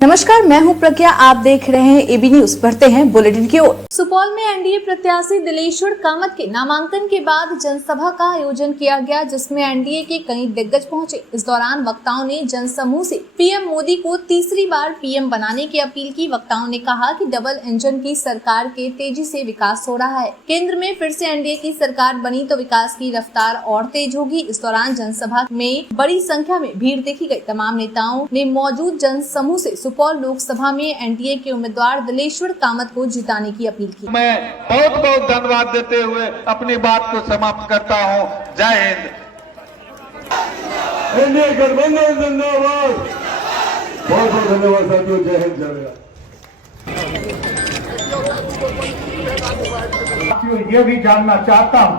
नमस्कार, मैं हूं प्रज्ञा। आप देख रहे हैं एबी न्यूज। बढ़ते हैं बुलेटिन की ओर। सुपौल में एनडीए प्रत्याशी दिलेश्वर कामत के नामांकन के बाद जनसभा का आयोजन किया गया, जिसमें एनडीए के कई दिग्गज पहुंचे। इस दौरान वक्ताओं ने जनसमूह से पीएम मोदी को तीसरी बार पीएम बनाने की अपील की। वक्ताओं ने कहा कि डबल इंजन की सरकार के तेजी से विकास हो रहा है। केंद्र में फिर से एनडीए की सरकार बनी तो विकास की रफ्तार और तेज होगी। इस दौरान जनसभा में बड़ी संख्या में भीड़ देखी गई। तमाम नेताओं ने मौजूद जनसमूह से सुपौल लोकसभा में एनडीए के उम्मीदवार दिलेश्वर कामत को जिताने की अपील की। मैं बहुत बहुत धन्यवाद देते हुए अपनी बात को समाप्त करता हूं। जय हिंद। एनडीए गठबंधन जिंदाबाद। बहुत बहुत धन्यवाद साथियों। जय हिंद, जय साथियों, ये भी जानना चाहता हूं,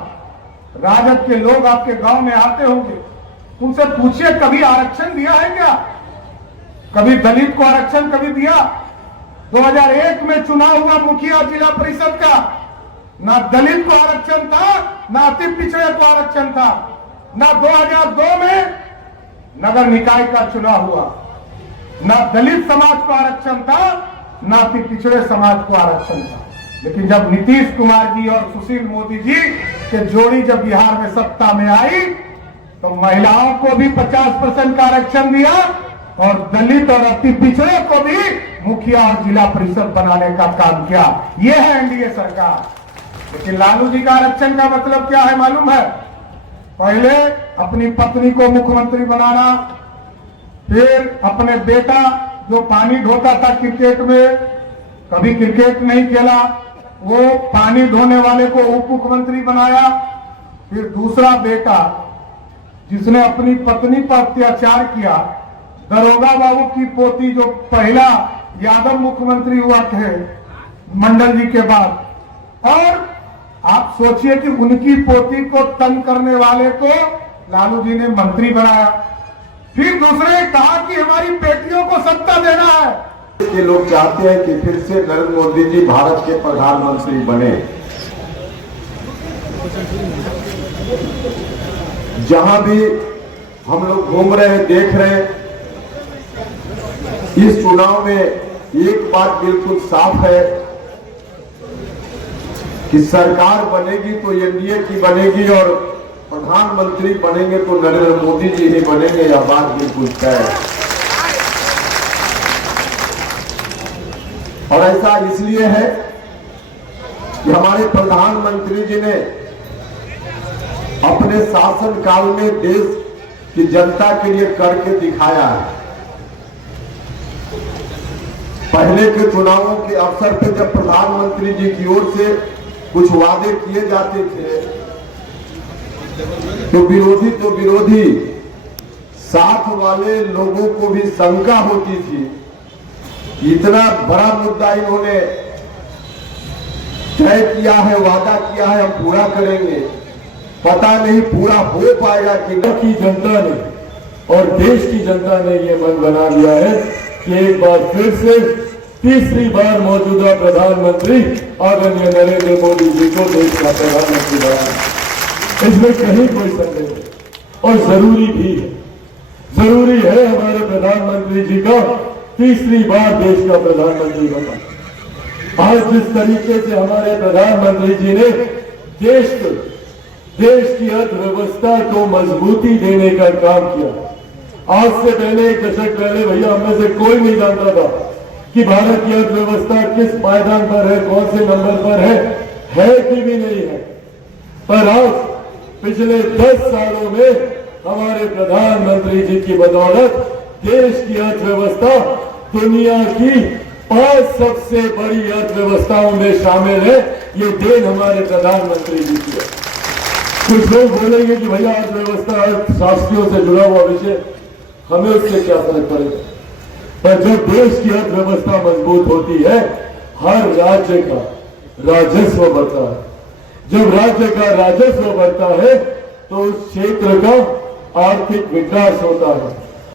राजद के लोग आपके गांव में आते होंगे, उनसे पूछिए कभी आरक्षण दिया है क्या? कभी दलित को आरक्षण कभी दिया? 2001 में चुनाव हुआ मुखिया जिला परिषद का, ना दलित को आरक्षण था, ना अति पिछड़े को आरक्षण था। ना 2002 में नगर निकाय का चुनाव हुआ, ना दलित समाज को आरक्षण था, ना अति पिछड़े समाज को आरक्षण था। लेकिन जब नीतीश कुमार जी और सुशील मोदी जी के जोड़ी जब बिहार में सत्ता में आई, तो महिलाओं को भी 50% का आरक्षण दिया और दलित और अति पिछड़े को भी मुखिया और जिला परिषद बनाने का काम किया। यह है एनडीए सरकार। लेकिन लालू जी का आरक्षण का मतलब क्या है मालूम है? पहले अपनी पत्नी को मुख्यमंत्री बनाना, फिर अपने बेटा जो पानी ढोता था क्रिकेट में, कभी क्रिकेट नहीं खेला, वो पानी ढोने वाले को उप मुख्यमंत्री बनाया। फिर दूसरा बेटा जिसने अपनी पत्नी पर अत्याचार किया, दरोगा बाबू की पोती, जो पहला यादव मुख्यमंत्री हुआ थे मंडल जी के बाद। और आप सोचिए कि उनकी पोती को तंग करने वाले को लालू जी ने मंत्री बनाया। फिर दूसरे कहा कि हमारी बेटियों को सत्ता देना है। ये लोग चाहते हैं कि फिर से नरेंद्र मोदी जी भारत के प्रधानमंत्री बने। जहां भी हम लोग घूम रहे हैं, देख रहे हैं, इस चुनाव में एक बात बिल्कुल साफ है कि सरकार बनेगी तो एनडीए की बनेगी और प्रधानमंत्री बनेंगे तो नरेंद्र मोदी जी ही बनेंगे। यह बात बिल्कुल तय है। और ऐसा इसलिए है कि हमारे प्रधानमंत्री जी ने अपने शासन काल में देश की जनता के लिए करके दिखाया है। पहले के चुनावों के अवसर पर जब प्रधानमंत्री जी की ओर से कुछ वादे किए जाते थे तो विरोधी साथ वाले लोगों को भी शंका होती थी। इतना बड़ा मुद्दा इन्होंने तय किया है, वादा किया है, हम पूरा करेंगे, पता नहीं पूरा हो पाएगा कि नहीं। की जनता ने और देश की जनता ने ये मन बना लिया है कि एक बार फिर से तीसरी बार मौजूदा प्रधानमंत्री आदरणीय नरेंद्र मोदी जी को देश का प्रधानमंत्री बनाना। इसमें कहीं कोई संदेह नहीं और जरूरी भी है। जरूरी है हमारे प्रधानमंत्री जी का तीसरी बार देश का प्रधानमंत्री बनना। आज जिस तरीके से हमारे प्रधानमंत्री जी ने देश की अर्थव्यवस्था को मजबूती देने का काम किया। आज से पहले, एक दशक पहले, भैया हमें से कोई नहीं जानता था कि भारत की अर्थव्यवस्था किस पायदान पर है, कौन से नंबर पर है कि भी नहीं है। पर आज पिछले 10 सालों में हमारे प्रधानमंत्री जी की बदौलत देश की अर्थव्यवस्था दुनिया की 5 सबसे बड़ी अर्थव्यवस्थाओं में शामिल है। ये देन हमारे प्रधानमंत्री जी की है। कुछ लोग बोलेंगे कि भैया अर्थव्यवस्था अर्थशास्त्रियों से जुड़ा हुआ विषय, हमें उससे क्या फर्क पड़ेगा। पर जब देश की अर्थव्यवस्था मजबूत होती है, हर राज्य का राजस्व बढ़ता है। जब राज्य का राजस्व बढ़ता है तो उस क्षेत्र का आर्थिक विकास होता है।